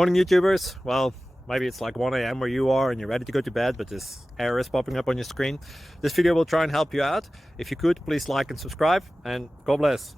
Morning YouTubers. Well, maybe it's like 1 a.m. where you are and you're ready to go to bed, but this error is popping up on your screen. This video will try and help you out. If you could, please like and subscribe, and God bless.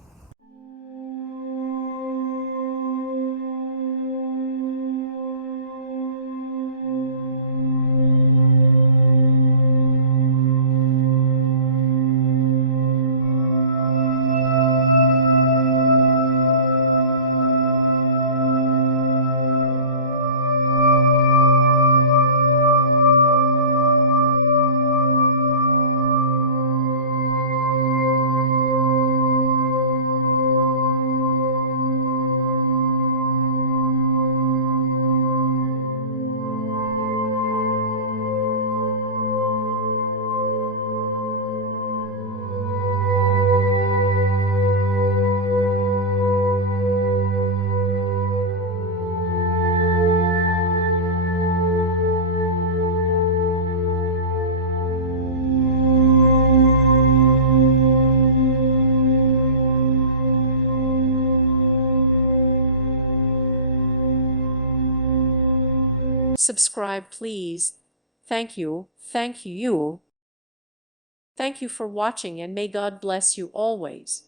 Subscribe, please. Thank you. Thank you. Thank you for watching, and may God bless you always.